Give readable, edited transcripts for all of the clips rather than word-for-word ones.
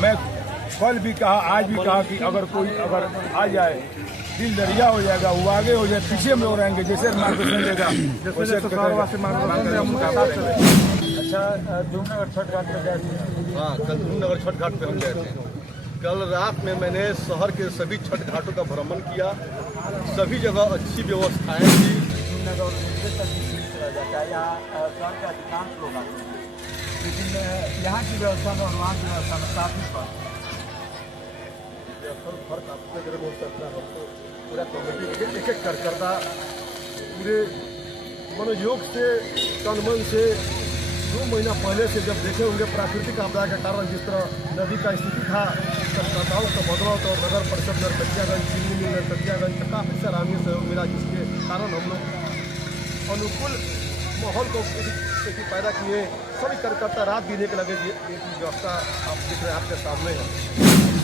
मैं कल भी कहा, आज भी कहा कि अगर कोई आ जाए दिल दरिया हो जाएगा, वो आगे हो जाए, पीछे में हो रहेंगे, जैसे मार्गदर्शन देगा अच्छा, धूमनगर छठ घाट पे गए थे? हाँ, कल धूमनगर छठ घाट पे हम गए थे। कल रात में मैंने शहर के सभी छठ घाटों का भ्रमण किया। सभी जगह अच्छी व्यवस्थाएं थी। धूमनगर और मुझे तक भी चला जाता है, यहाँ शहर के अधिकांश लोग आते हैं, लेकिन यहाँ की व्यवस्था में और वहाँ की व्यवस्था में काफ़ी फर्क आपको जरूर हो सकता है। हमको पूरा कमेटी एक एक करता पूरे मनोयोग से, तन मन से 2 महीना पहले से जब देखे होंगे प्राकृतिक आपदा के कारण जिस तरह नदी का स्थिति था, संस्थाओं का बदलाव तो नगर परिषद नरकटियागंज, चिन्नी नरकटियागंज का काफ़ी सराहनीय सहयोग मिला, जिसके कारण हम लोग अनुकूल माहौल को पैदा किए। सभी कार्यकर्ता रात दिन एक लगे ये व्यवस्था आप देख रहे हैं, आपके सामने है।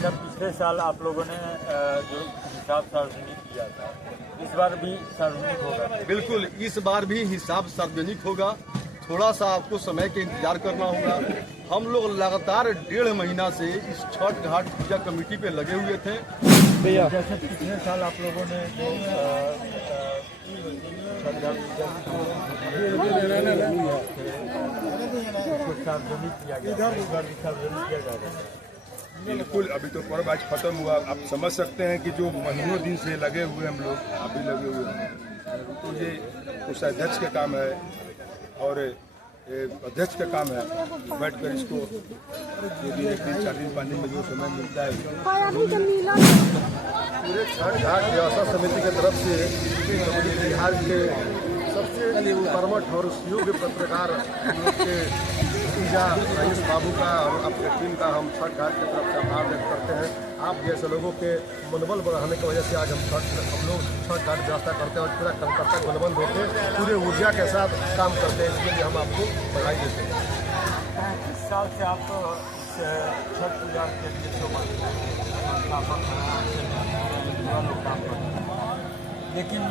जब पिछले साल आप लोगों ने जो हिसाब सार्वजनिक किया था, इस बार भी सार्वजनिक होगा? बिल्कुल, इस बार भी हिसाब सार्वजनिक होगा। थोड़ा सा आपको समय के इंतजार करना होगा। हम लोग लगातार 1.5 महीना से इस छठ घाट पूजा कमेटी पे लगे हुए थे। जैसे पिछले साल आप लोगों ने जो सार्वजनिक किया गया, इस बार भी सार्वजनिक किया जा रहा है? बिल्कुल, अभी तो पर्व आज खत्म हुआ। आप समझ सकते हैं कि जो महीनों दिन से लगे हुए हम लोग अभी लगे हुए हैं, तो ये कुछ अध्यक्ष का काम है और अध्यक्ष का काम है बैठ कर इसको जो भी 1 दिन 4 दिन 5 दिन में जो समय मिलता है। पूरे छठ घाट व्यवस्था समिति की तरफ से बिहार के सबसे कर्मठ और योग्य पत्रकार के राजेश बाबू का और अपने टीम का हम छठ घाट की तरफ से आभार व्यक्त करते हैं। आप जैसे लोगों के मनोबल बढ़ाने की वजह से आज हम लोग छठ घाट व्यवस्था करते हैं और पूरा कलकत्ता मनोबल होकर पूरे ऊर्जा के साथ काम करते हैं। इसके लिए हम आपको बधाई देते हैं। 35 साल से आप छठ पूजा के लिए काम करते हैं, लेकिन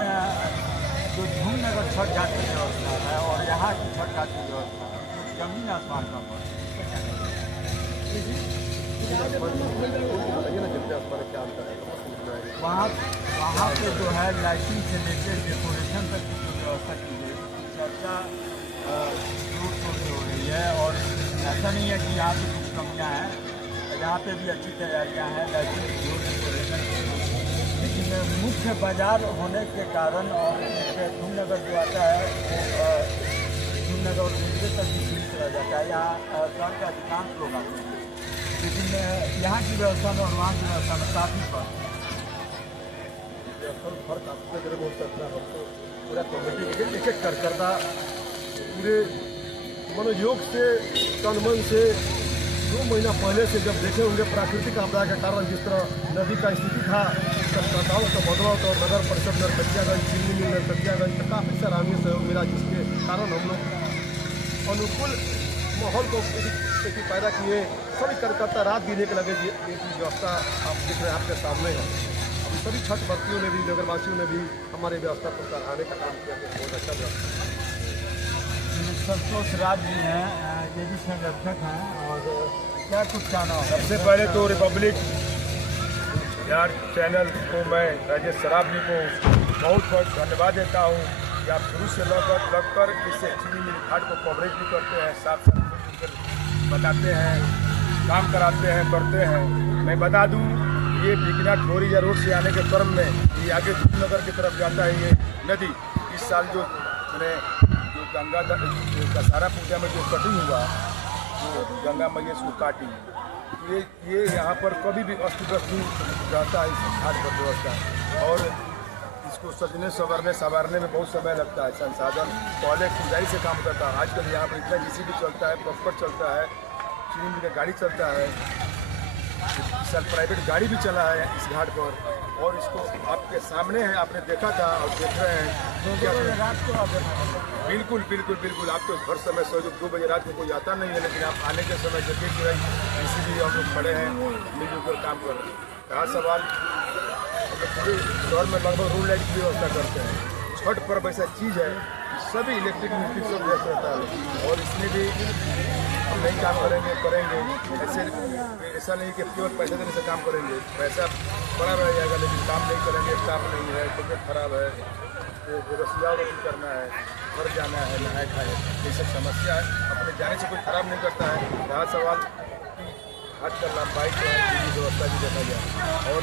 जो धूमनगर छठ घाट की व्यवस्था है और यहाँ की छठ घाट की व्यवस्था है, जमीन आसमान का फर्क है। वहाँ पे जो है लाइटिंग से लेकर डेकोरेशन तक की व्यवस्था की गई, चर्चा जोर शोर से हो रही है। और ऐसा नहीं है कि यहाँ पे कुछ कमियाँ हैं, यहाँ पे भी अच्छी तैयारियाँ हैं, लाइटिंग की डेकोरेशन की। लेकिन मुख्य बाजार होने के कारण और धूमनगर जो आता है वो धूमनगर और मुझे तक भी सीमित रह जाता है, यहाँ शहर के अधिकांश लोग आते हैं, लेकिन यहाँ की व्यवस्था में और वहाँ की व्यवस्था में काफ़ी फर्क आपको जरूर हो सकता है। हमको पूरा कमेटी एक एक करता पूरे मनोयोग से, तन मन से 2 महीना पहले से जब देखे होंगे प्राकृतिक आपदा के कारण जिस तरह नदी का स्थिति था, संस्थाओं का बदलाव तो नगर परिषद नरकटियागंज, चिन्नी नरकटियागंज का काफ़ी सराहनीय सहयोग मिला, जिसके कारण हम लोग अनुकूल माहौल को पैदा किए। सभी कार्यकर्ता रात दिन एक लगे ये व्यवस्था आप देख रहे हैं, आपके सामने है। सभी छठ भक्तियों ने भी, नगरवासियों ने भी हमारी व्यवस्था को सराहने का काम किया। बहुत अच्छा व्यवस्था। संतोष राज जी हैं, ये भी संरक्षक हैं, और क्या कुछ कहना होगा? सबसे पहले तो रिपब्लिक यार चैनल को मैं राजेश सराफ जी को बहुत बहुत धन्यवाद देता हूँ कि आप शुरू से लगकर इससे चीनी घाट को कवरेज भी करते हैं, साफ साफ बताते हैं, काम कराते हैं, करते हैं। मैं बता दूँ, ये बिगना ठोरी या रोड से आने के क्रम में ये आगे धूमनगर की तरफ जाता है। ये नदी इस साल जो मैंने जो गंगा दशहरा पूजा में जो कटिंग हुआ, जो गंगा मैया इसको काटी, ये यहाँ पर कभी भी अस्त व्यस्त नहीं रहता है इस घाट पर व्यवस्था। और इसको सजने संवारने में बहुत समय लगता है। संसाधन पहले खुदाई से काम करता है, आजकल यहाँ पर इतना JCB चलता है, प्रॉपर चलता है, चीनी का गाड़ी चलता है, इस साल प्राइवेट गाड़ी भी चला है इस घाट पर। और इसको आपके सामने है, आपने देखा था और देख रहे हैं। रात को बिल्कुल बिल्कुल बिल्कुल, आप तो हर समय 2 बजे रात को कोई आता नहीं है, लेकिन आप आने के समय देखिए कि JCB हम लोग खड़े हैं, मिलजुल कर काम कर रहे हैं। कहा सवाल, हम लोग पूरे शहर में लगभग रूल लाइट की व्यवस्था करते हैं। छठ पर्व ऐसा चीज़ है सभी इलेक्ट्रिक मिस्त्री सब व्यस्त रहता है और इसमें भी हम नहीं काम करेंगे ऐसा नहीं कि केवल पैसे देने से काम करेंगे, पैसा बड़ा रह जाएगा लेकिन काम नहीं करेंगे, स्टाफ नहीं है, तबियत खराब है, तो रसिया रोटी करना है, घर जाना है, नहाए खाए, ये सब समस्या है। अपने जाने से कोई खराब नहीं करता है। रहा सवाल कि आजकल लंबाई जो है पूरी व्यवस्था भी देखा जाए और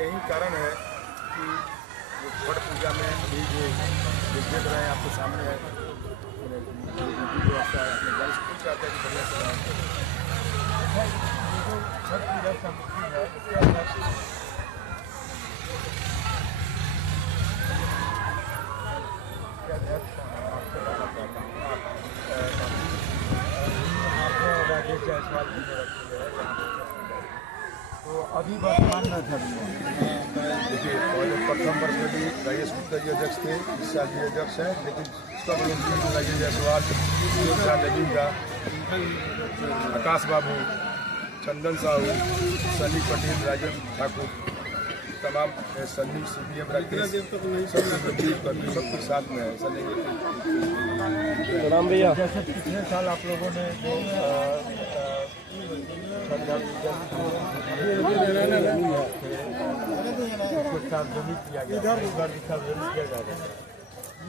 यही कारण है कि छठ पूजा में अभी जो देख रहे हैं आपके सामने है व्यवस्था है, अपने घर स्कूल चाहते हैं कि बढ़िया से बनाएं। छठ पूजा समिति है इसके अंदर राजेश जायसवाल जी ने रखी है, तो अभी वर्तमान में देखिए प्रथम वर्ष में भी राजेश गुप्ता जी अध्यक्ष थे, इस साल भी अध्यक्ष हैं, लेकिन सब लोग राजेश जायसवाल नवीन आकाश बाबू, चंदन साहू, सनी पटेल, राजेंद्र ठाकुर, तमाम सन्नी CPM राकेश सब कुछ साथ में है। राम भैया, जैसे पिछले साल आप लोगों ने जो सार्वजनिक किया गया, सार्वजनिक किया जा रहा है।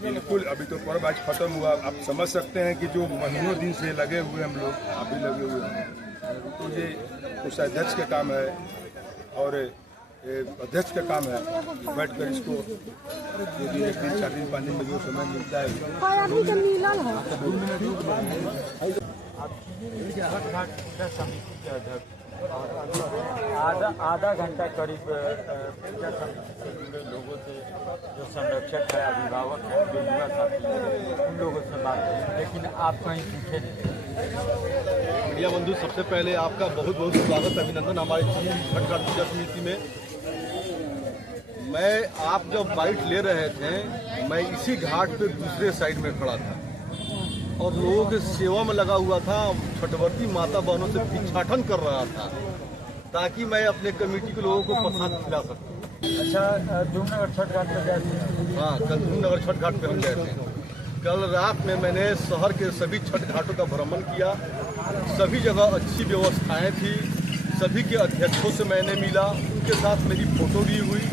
बिल्कुल, अभी तो पर्व आज खत्म हुआ, आप समझ सकते हैं कि जो महीनों दिन से लगे हुए हम लोग अभी लगे हुए हैं, तो ये कुछ अध्यक्ष का काम है और अध्यक्ष का काम है बैठकर इसको जो भी 3-4 दिन पानी में जो समय मिलता है समिति के अध्यक्ष आधा घंटा करीब पूजा समिति से जुड़े लोगों से, जो संरक्षक है, अभिभावक है, जो युवा साथी है, उन लोगों से बात की, लेकिन आप कहीं दिखे नहीं। मीडिया बंधु, सबसे पहले आपका बहुत बहुत स्वागत, अभिनंदन हमारी छठ घाट पूजा समिति में। मैं आप जब बाइट ले रहे थे, मैं इसी घाट पे दूसरे साइड में खड़ा था और लोगों के सेवा में लगा हुआ था, छठवर्ती माता बहनों से भिक्षाटन कर रहा था ताकि मैं अपने कमेटी के लोगों को प्रसाद खिला सकूं। अच्छा, धूमनगर छठ घाट पे गए थे? हाँ, कल धूमनगर छठ घाट पे हम गए थे। कल रात में मैंने शहर के सभी छठ घाटों का भ्रमण किया, सभी जगह अच्छी व्यवस्थाएं थी, सभी के अध्यक्षों से मैंने मिला, उनके साथ मेरी फोटो भी हुई।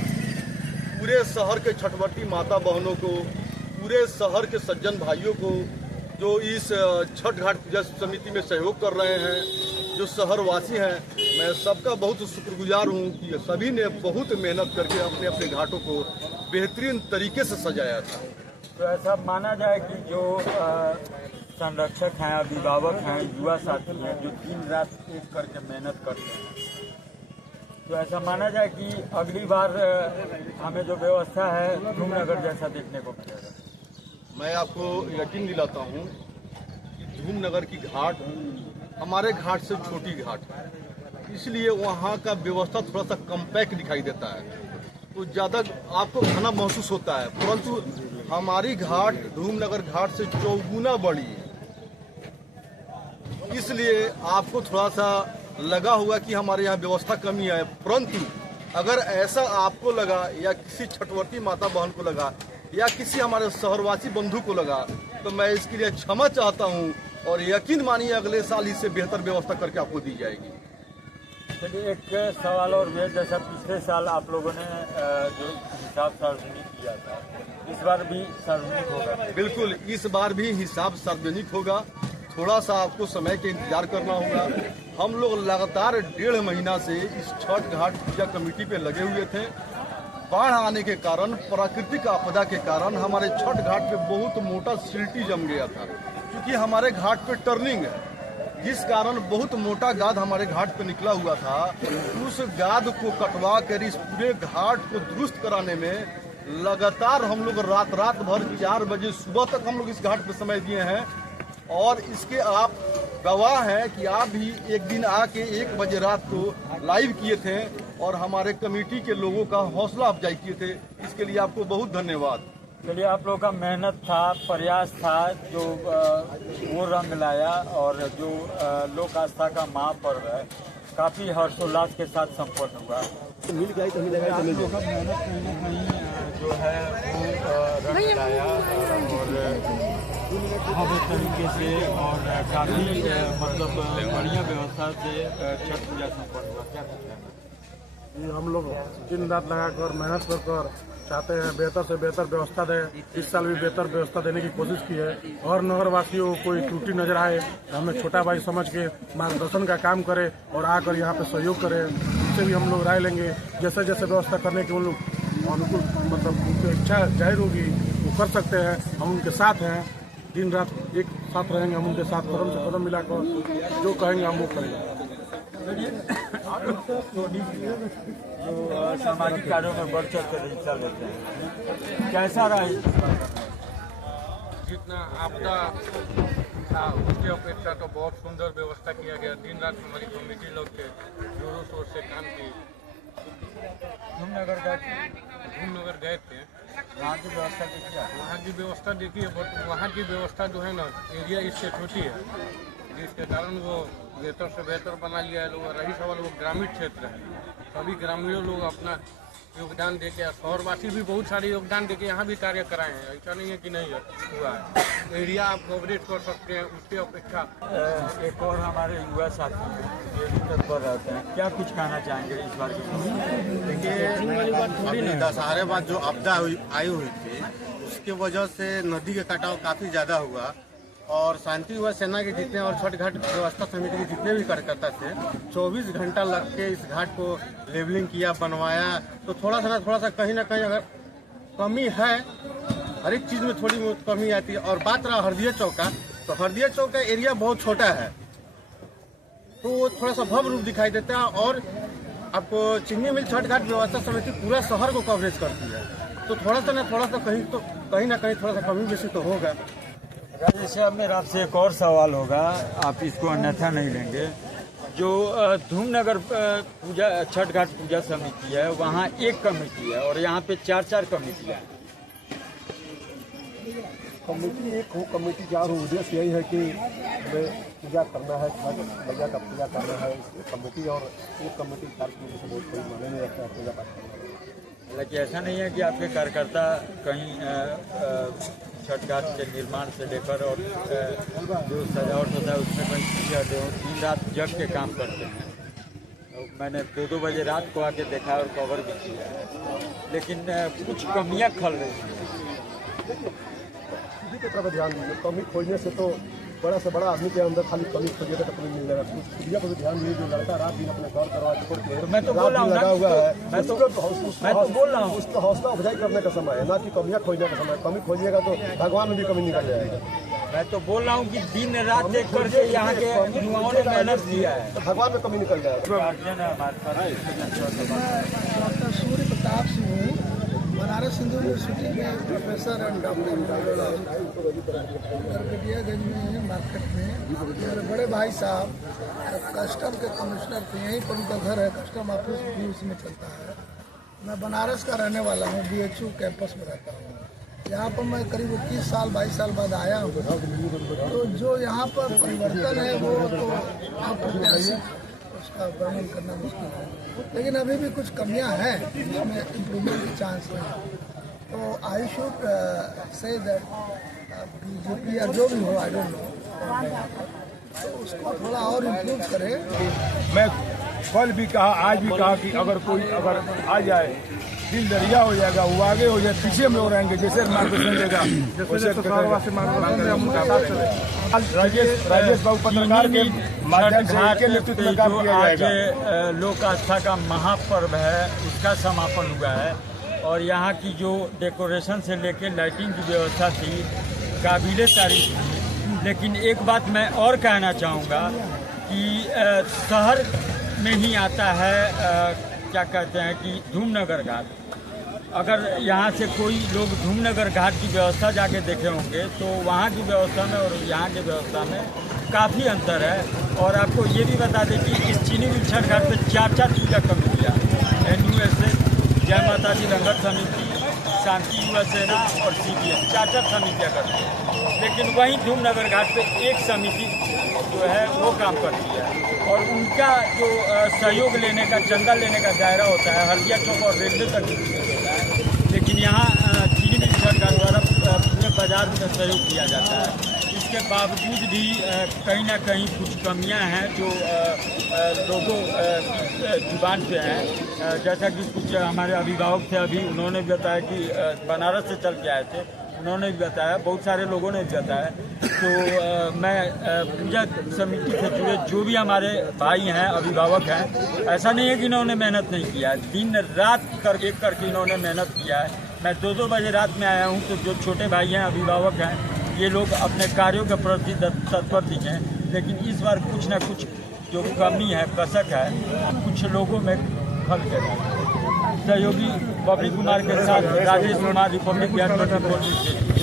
पूरे शहर के छठवर्ती माता बहनों को, पूरे शहर के सज्जन भाइयों को जो इस छठ घाट पूजा समिति में सहयोग कर रहे हैं, जो शहरवासी हैं, मैं सबका बहुत शुक्रगुजार हूँ कि सभी ने बहुत मेहनत करके अपने अपने घाटों को बेहतरीन तरीके से सजाया था। तो ऐसा माना जाए कि जो संरक्षक हैं, अभिभावक हैं, युवा साथी हैं, जो दिन रात एक करके मेहनत करते हैं, तो ऐसा माना जाए कि अगली बार हमें जो व्यवस्था है धूमनगर जैसा देखने को मिलेगा। मैं आपको यकीन दिलाता हूँ कि धूमनगर की घाट हमारे घाट से छोटी घाट है, इसलिए वहाँ का व्यवस्था थोड़ा सा कम्पैक्ट दिखाई देता है, तो ज़्यादा आपको घना महसूस होता है, परंतु हमारी घाट धूमनगर घाट से 4 गुना बड़ी है, इसलिए आपको थोड़ा सा लगा होगा कि हमारे यहाँ व्यवस्था कमी है। परंतु अगर ऐसा आपको लगा या किसी छठवर्ती माता बहन को लगा या किसी हमारे शहरवासी बंधु को लगा, तो मैं इसके लिए क्षमा चाहता हूँ और यकीन मानिए अगले साल इससे बेहतर व्यवस्था करके आपको दी जाएगी। चलिए, एक सवाल और है, जैसा पिछले साल आप लोगों ने जो हिसाब सार्वजनिक किया था, इस बार भी सार्वजनिक होगा? बिल्कुल, इस बार भी हिसाब सार्वजनिक होगा, थोड़ा सा आपको समय के इंतजार करना होगा। हम लोग लगातार 1.5 महीना से इस छठ घाट पूजा कमेटी पे लगे हुए थे। बाढ़ आने के कारण, प्राकृतिक आपदा के कारण हमारे छठ घाट पे बहुत मोटा सिल्टी जम गया था, क्योंकि हमारे घाट पे टर्निंग है, जिस कारण बहुत मोटा गाद हमारे घाट पे निकला हुआ था। उस गाद को कटवा कर इस पूरे घाट को दुरुस्त कराने में लगातार हम लोग रात भर 4 बजे सुबह तक हम लोग इस घाट पे समय दिए हैं, और इसके आप गवाह हैं कि आप भी एक दिन आके 1 बजे रात को लाइव किए थे और हमारे कमेटी के लोगों का हौसला अफजाई किए थे। इसके लिए आपको बहुत धन्यवाद। चलिए, आप लोगों का मेहनत था, प्रयास था, जो वो रंग लाया और जो लोक आस्था का महापर्व है काफ़ी हर्षोल्लास के साथ संपन्न हुआ। मिल गई तो मिलेगा। आप लोगों का मेहनत कहीं ना कहीं जो है वो रंग लाया और भव्य तरीके से और काफ़ी मतलब बढ़िया व्यवस्था से छठ पूजा संपन्न हुआ। क्या कहते हैं? ये हम लोग दिन रात लगाकर मेहनत कर चाहते हैं बेहतर से बेहतर व्यवस्था दें। इस साल भी बेहतर व्यवस्था देने की कोशिश की है और नगरवासियों को कोई त्रुटि नजर आए तो हमें छोटा भाई समझ के मार्गदर्शन का काम करे और आकर यहाँ पे सहयोग करें। उससे भी हम लोग राय लेंगे। जैसे जैसे व्यवस्था करने की उन लोग अनुकूल मतलब उनकी इच्छा जाहिर होगी वो कर सकते हैं। हम उनके साथ हैं, दिन रात एक साथ रहेंगे। हम उनके साथ कदम से कदम मिलाकर जो कहेंगे हम वो करेंगे। जो सामाजिक कार्यों में बढ़ चढ़ कर हिस्सा लेते हैं, कैसा रहा? जितना आपदा था उसकी अपेक्षा तो बहुत सुंदर व्यवस्था किया गया। दिन रात हमारी कमेटी लोग के जोरों शोर से काम की। धूमनगर गए थे, वहाँ की व्यवस्था देखी है? वहाँ की व्यवस्था देखिए, बट वहाँ की व्यवस्था जो है ना एरिया इससे छोटी है, जिसके कारण वो बेहतर से बेहतर बना लिया है लोग। रही सवाल वो ग्रामीण क्षेत्र है, सभी ग्रामीण लोग अपना योगदान देके, शहरवासी भी बहुत सारे योगदान देके यहाँ भी कार्य कराए हैं। ऐसा नहीं है कि नहीं हुआ है। एरिया आप कवरेज कर सकते हैं उसकी अपेक्षा। एक और हमारे युवा साथी हैं ये भी तत्पर रहते हैं, क्या कुछ कहना चाहेंगे इस बार के? देखिए, दशहरे बाद जो आपदा आई हुई थी उसकी वजह से नदी का कटाव काफ़ी ज़्यादा हुआ और शांति युवा सेना के जितने और छठ घाट व्यवस्था समिति के जितने भी कार्यकर्ता थे 24 घंटा लग के इस घाट को लेवलिंग किया, बनवाया। तो थोड़ा सा कहीं ना कहीं अगर कमी है, हर एक चीज़ में थोड़ी बहुत कमी आती है। और बात रहा हरदिया चौक का, तो हरदिया चौक का एरिया बहुत छोटा है तो वो थोड़ा सा भव्य रूप दिखाई देता है। और आपको चीनी मिल छठ घाट व्यवस्था समिति पूरा शहर को कवरेज करती है, तो थोड़ा सा कहीं ना कहीं थोड़ा सा कमी बेसी तो होगा। राजेश साहब, मेरा आपसे एक और सवाल होगा, आप इसको अन्यथा नहीं लेंगे। जो धूमनगर पूजा छठ घाट पूजा समिति है वहाँ एक कमेटी है और यहाँ पे 4 कमेटियाँ हैं। कमेटी एक हो, कमेटी का उद्देश्य यही है कि हमें पूजा करना है, छठ मैया का पूजा करना है। कमेटी और एक कमेटी कार्यक्रम से बहुत कोई माने नहीं रखता है पूजा पाठ करना। हालांकि ऐसा नहीं है कि आपके कार्यकर्ता कहीं छठ घाट के निर्माण से लेकर और जो सजावट होता है उसमें कहीं पीछे हटे हो, दिन रात जग के काम करते हैं। तो मैंने 2 बजे रात को आके देखा और कवर भी किया है, लेकिन कुछ कमियां खल रही हैं। खुदी की तरफ ध्यान दीजिए। कमी खोजने से तो बड़ा से बड़ा आदमी के अंदर खाली कमी खोजिएगा तो कमी मिल जाएगा। खुदिया को भी ध्यान दीजिए, जो लड़का रात दिन अपने घर करवा चुके मैं तो बोल रहा हूँ लगा हुआ है, मैं तो बोल रहा हूँ उसका हौसला अफजाई करने का समय है, ना कि कमियां खोजने का समय। कमी खोजिएगा तो भगवान में भी कमी निकल जाएगा। मैं तो बोल रहा हूँ कि दिन रात देख करके यहाँ के युवाओं ने मेहनत किया है, तो भगवान में कमी निकल जाएगा। डॉक्टर सूर्य प्रताप सिंह, बनारस हिंदू यूनिवर्सिटी में प्रोफेसर एंड डॉक्टर गंज में मार्केट में। मेरे बड़े भाई साहब कस्टम के कमिश्नर थे, यहीं पर उनका घर है, कस्टम ऑफिस भी उसमें चलता है। मैं बनारस का रहने वाला हूँ, BHU कैंपस में रहता हूँ। यहाँ पर मैं करीब 21 साल 22 साल बाद आया हूँ, तो जो यहाँ पर परिवर्तन है वो तो अप्रत्याशित, उसका वर्णन करना मुश्किल है। लेकिन अभी भी कुछ कमियां हैं जिसमें इम्प्रूवमेंट की चांस है। तो I should say that BJP या जो भी हो, आई डोंट नो, तो उसको थोड़ा और इम्प्रूव करें। मैं कल भी कहा, आज भी कहा कि अगर कोई आ जाए दिल दरिया हो जाएगा, वो आगे हो जाए, पीछे हम लोग रहेंगे। जैसे मार्गदर्शन देगा राजेश बाबू पत्रकार के माध्यम से नेतृत्व में काम किया जाएगा। आज लोक आस्था का महापर्व है, उसका समापन हुआ है और यहाँ की जो डेकोरेशन से लेकर लाइटिंग की व्यवस्था थी काबिले तारीफ थी। लेकिन एक बात मैं और कहना चाहूँगा कि शहर में ही आता है क्या कहते हैं कि धूमनगर घाट। अगर यहाँ से कोई लोग धूमनगर घाट की व्यवस्था जाके देखे होंगे तो वहाँ की व्यवस्था में और यहाँ की व्यवस्था में काफ़ी अंतर है। और आपको ये भी बता दें कि इस चीनी मिल छठ घाट पर 4 पूजा कमेटियाँ, NUSS, जय माता दी लंगर समिति, शांति युवा सेना और CBN 4 समितियाँ करती हैं। लेकिन वहीं धूमनगर घाट पे एक समिति जो है वो काम करती है और उनका जो सहयोग लेने का, चंदा लेने का दायरा होता है हरदिया चौक और रेलवे तक होता है। लेकिन लेकिन यहाँ चीनी मिल सरकार द्वारा पूरे बाजार में सहयोग किया जाता है। इसके बावजूद भी कहीं ना कहीं कुछ कमियां हैं जो लोगों जुबान पे हैं। जैसा कि कुछ हमारे अभिभावक थे, अभी उन्होंने भी बताया कि बनारस से चल के आए थे, उन्होंने भी बताया, बहुत सारे लोगों ने भी बताया। तो मैं पूजा समिति से जुड़े जो भी हमारे भाई हैं, अभिभावक हैं, ऐसा नहीं है कि इन्होंने मेहनत नहीं किया है, दिन रात करके इन्होंने मेहनत किया है। मैं 2-2 बजे रात में आया हूँ, तो जो छोटे भाई हैं, अभिभावक हैं, ये लोग अपने कार्यों के प्रति तत्पर दिखे, लेकिन इस बार कुछ ना कुछ जो कमी है, कसक है, कुछ लोगों में खल गया। सहयोगी बबली कुमार के साथ राजेश कुमार, रिपब्लिक बिहार 24 से।